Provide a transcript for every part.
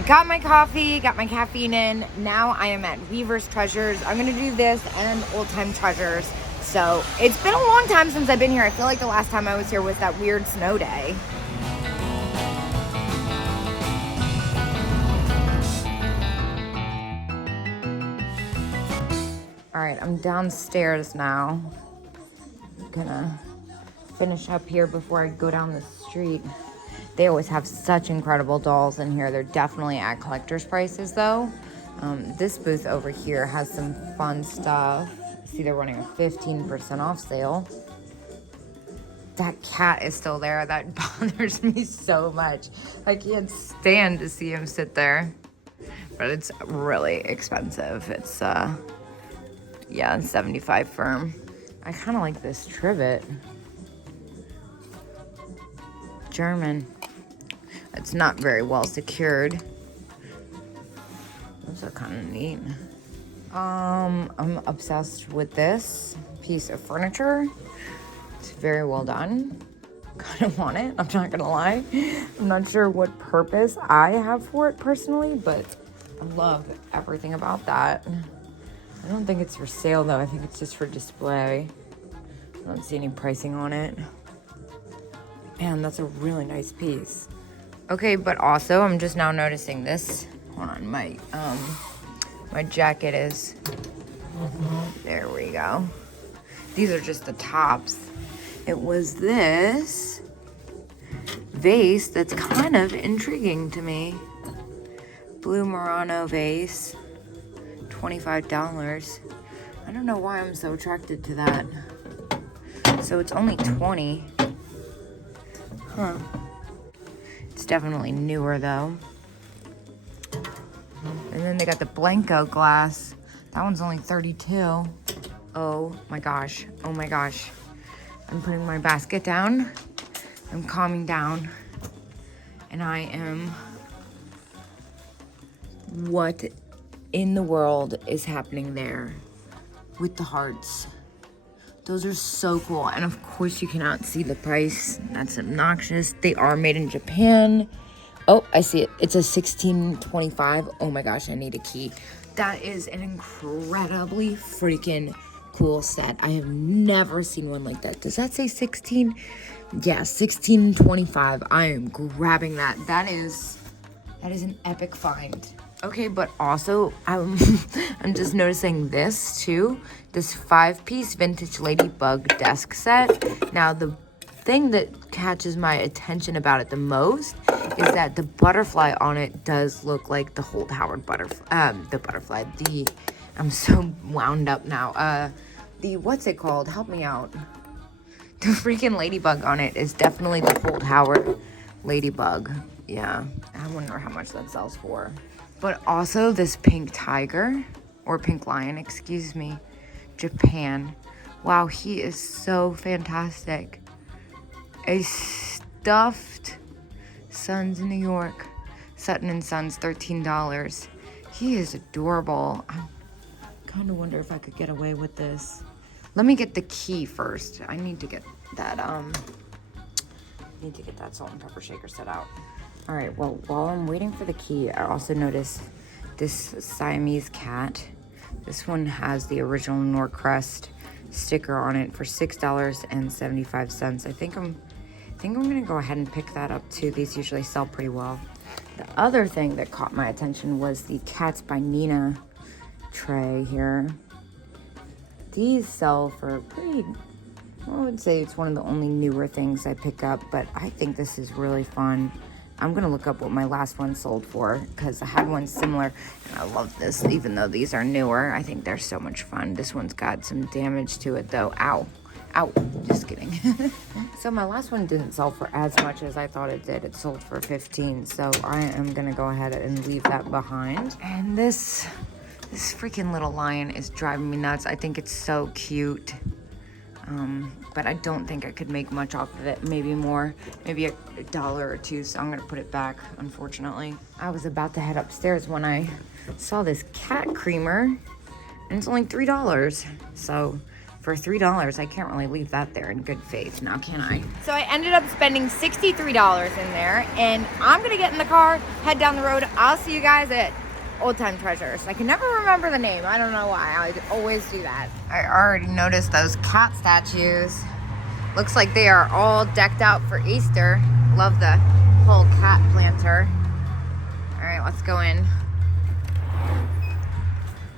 I got my coffee, got my caffeine in. Now I am at Weaver's Treasures. I'm gonna do this and Old Time Treasures. So it's been a long time since I've been here. I feel like the last time I was here was that weird snow day. All right, I'm downstairs now. I'm gonna finish up here before I go down the street. They always have such incredible dolls in here. They're definitely at collector's prices though. This booth over here has some fun stuff. See, they're running a 15% off sale. That cat is still there. That bothers me so much. I can't stand to see him sit there. But it's really expensive. It's, yeah, 75 firm. I kind of like this trivet. German. It's not very well secured. Those are kind of neat. I'm obsessed with this piece of furniture. It's very well done. Kind of want it, I'm not gonna lie. I'm not sure what purpose I have for it personally, but I love everything about that. I don't think it's for sale though. I think it's just for display. I don't see any pricing on it. Man, that's a really nice piece. Okay, but also I'm just now noticing this. Hold on, my jacket is, there we go. These are just the tops. It was this vase that's kind of intriguing to me. Blue Murano vase, $25. I don't know why I'm so attracted to that. So it's only 20. Huh. It's definitely newer though. And then they got the Blanco glass. That one's only 32. Oh my gosh. Oh my gosh. I'm putting my basket down. I'm calming down. And I am... What in the world is happening there with the hearts? Those are so cool. And of course you cannot see the price. That's obnoxious. They are made in Japan. Oh, I see it. It's a $16.25. Oh my gosh, I need a key. That is an incredibly freaking cool set. I have never seen one like that. Does that say 16? Yeah, $16.25. I am grabbing that. That is an epic find. Okay, but also I'm just noticing this too. This 5-piece vintage ladybug desk set. Now the thing that catches my attention about it the most is that the butterfly on it does look like the Holt Howard butterfly. I'm so wound up now. What's it called? Help me out. The freaking ladybug on it is definitely the Holt Howard ladybug. Yeah, I wonder how much that sells for. But also this pink tiger, or pink lion, excuse me, Japan. Wow, he is so fantastic. A stuffed Sons in New York, Sutton & Sons, $13. He is adorable. I kind of wonder if I could get away with this. Let me get the key first. I need to get that salt and pepper shaker set out. All right, well, while I'm waiting for the key, I also noticed this Siamese cat. This one has the original Norcrest sticker on it for $6.75. I think I'm gonna go ahead and pick that up too. These usually sell pretty well. The other thing that caught my attention was the Cats by Nina tray here. These sell for pretty, I would say it's one of the only newer things I pick up, but I think this is really fun. I'm gonna look up what my last one sold for because I had one similar and I love this, even though these are newer. I think they're so much fun. This one's got some damage to it though. Ow. Ow, just kidding. So my last one didn't sell for as much as I thought it did. It sold for 15, so I am gonna go ahead and leave that behind. And this freaking little lion is driving me nuts. I think it's so cute. But I don't think I could make much off of it. Maybe more, maybe a $1 or $2, so I'm gonna put it back, unfortunately. I was about to head upstairs when I saw this cat creamer, and it's only $3. So For $3, I can't really leave that there in good faith, now can I? So I ended up spending $63 in there, and I'm gonna get in the car, head down the road. I'll see you guys at Old Time Treasures. I can never remember the name. I don't know why. I always do that. I already noticed those cat statues. Looks like they are all decked out for Easter. Love the whole cat planter. All right, let's go in.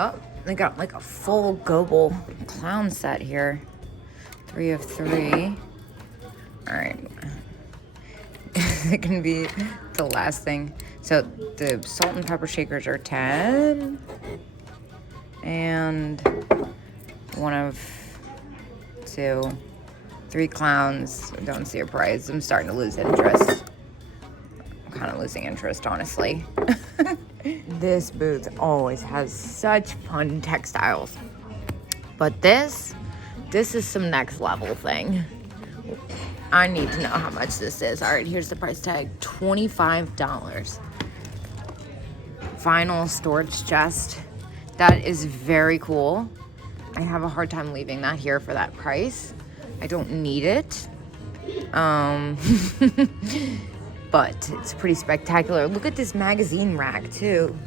Oh, they got like a full Goebel clown set here. 3 of 3. All right. It can be the last thing. So the salt and pepper shakers are 10. And 1 of 2. 3 clowns. Don't see a prize. I'm starting to lose interest. I'm kind of losing interest, honestly. This booth always has such fun textiles. But this is some next level thing. I need to know how much this is. All right, here's the price tag, $25. Vinyl storage chest. That is very cool. I have a hard time leaving that here for that price. I don't need it. But it's pretty spectacular. Look at this magazine rack too.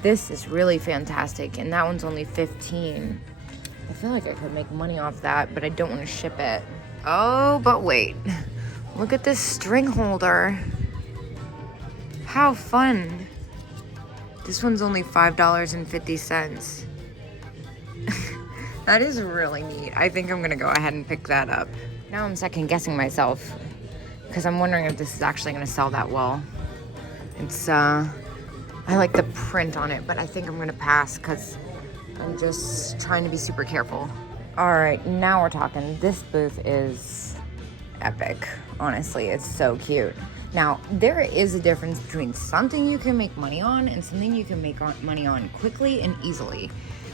This is really fantastic, and that one's only 15. I feel like I could make money off that, but I don't want to ship it. Oh, but wait. Look at this string holder. How fun. This one's only $5.50. That is really neat. I think I'm gonna go ahead and pick that up. Now I'm second guessing myself because I'm wondering if this is actually gonna sell that well. It's, I like the print on it, but I think I'm gonna pass because I'm just trying to be super careful. All right, now we're talking. This booth is epic. Honestly, it's so cute. Now, there is a difference between something you can make money on and something you can make money on quickly and easily.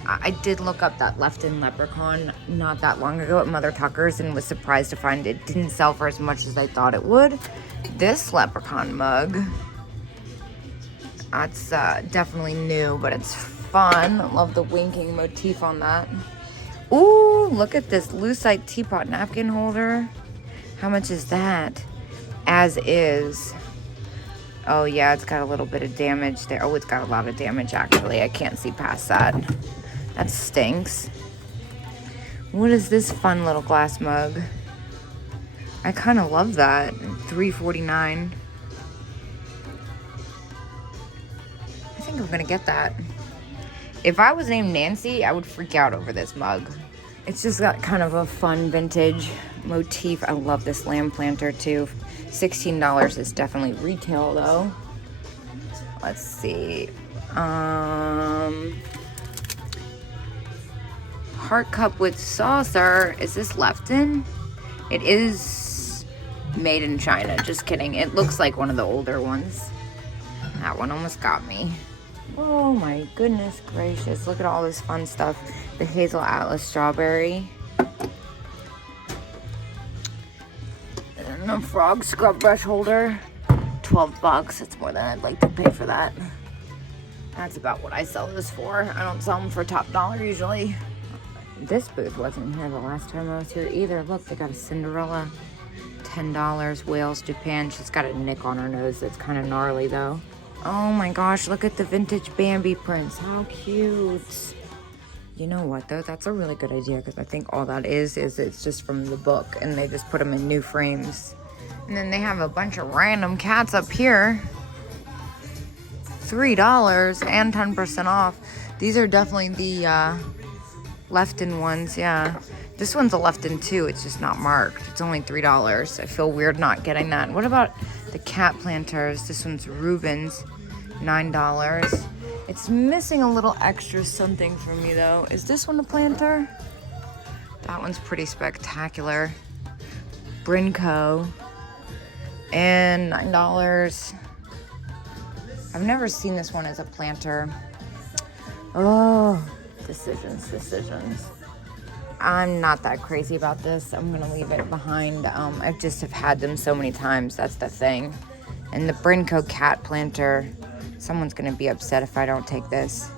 I did look up that Left-In leprechaun not that long ago at Mother Tucker's and was surprised to find it didn't sell for as much as I thought it would. This leprechaun mug, that's definitely new, but it's fun. Love the winking motif on that. Ooh, look at this lucite teapot napkin holder. How much is that? As is. Oh yeah, it's got a little bit of damage there. Oh, it's got a lot of damage actually. I can't see past that. That stinks. What is this fun little glass mug? I kind of love that. $3.49. I think I'm gonna get that. If I was named Nancy, I would freak out over this mug. It's just got kind of a fun vintage motif. I love this lamb planter too. $16 is definitely retail though. Let's see. Heart cup with saucer. Is this Left-In? It is made in China. Just kidding. It looks like one of the older ones. That one almost got me. Oh my goodness gracious. Look at all this fun stuff. The Hazel Atlas strawberry. And a frog scrub brush holder. $12. It's more than I'd like to pay for that. That's about what I sell this for. I don't sell them for top dollar usually. This booth wasn't here the last time I was here either. Look, they got a Cinderella. $10. Wales, Japan. She's got a nick on her nose that's kind of gnarly though. Oh my gosh, look at the vintage Bambi prints. How cute. You know what though? That's a really good idea because I think all that is it's just from the book and they just put them in new frames. And then they have a bunch of random cats up here. $3 and 10% off. These are definitely the Left-In ones, yeah. This one's a Left-In too, it's just not marked. It's only $3. I feel weird not getting that. What about the cat planters? This one's Rubens, $9. It's missing a little extra something for me though. Is this one a planter? That one's pretty spectacular. Brinco, and $9. I've never seen this one as a planter. Oh, decisions. I'm not that crazy about this. I'm gonna leave it behind. I just have had them so many times. That's the thing. And the Brinco cat planter, someone's gonna be upset if I don't take this.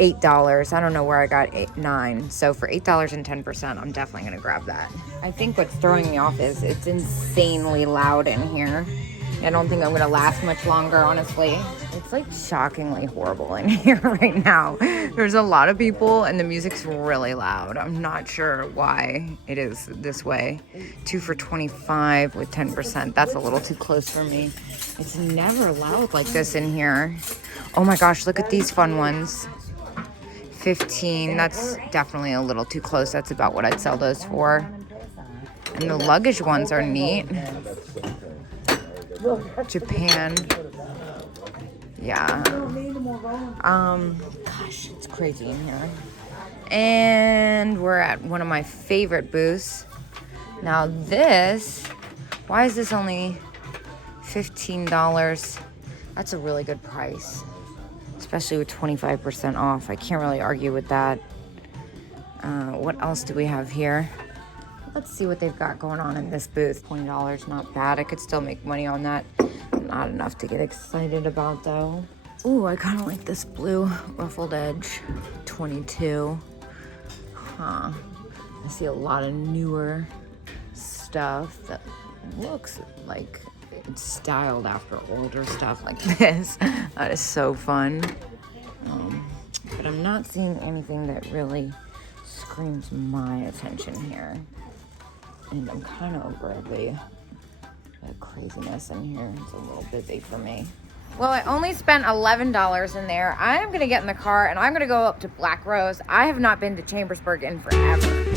$8. I don't know where I got 9. So for $8 and 10%, I'm definitely gonna grab that. I think what's throwing me off is it's insanely loud in here. I don't think I'm gonna last much longer, honestly. It's like shockingly horrible in here right now. There's a lot of people and the music's really loud. I'm not sure why it is this way. 2 for $25 with 10%. That's a little too close for me. It's never loud like this in here. Oh my gosh, look at these fun ones. 15, that's definitely a little too close. That's about what I'd sell those for. And the luggage ones are neat. Japan. Yeah. Gosh, it's crazy in here. And we're at one of my favorite booths. Now this, why is this only $15? That's a really good price, especially with 25% off. I can't really argue with that. What else do we have here? Let's see what they've got going on in this booth. $20, not bad. I could still make money on that. Not enough to get excited about though. Ooh, I kind of like this blue ruffled edge. 22. Huh. I see a lot of newer stuff that looks like it's styled after older stuff like this. That is so fun. But I'm not seeing anything that really screams my attention here. And I'm kind of over the craziness in here. It's a little busy for me. Well, I only spent $11 in there. I'm gonna get in the car and I'm gonna go up to Black Rose. I have not been to Chambersburg in forever.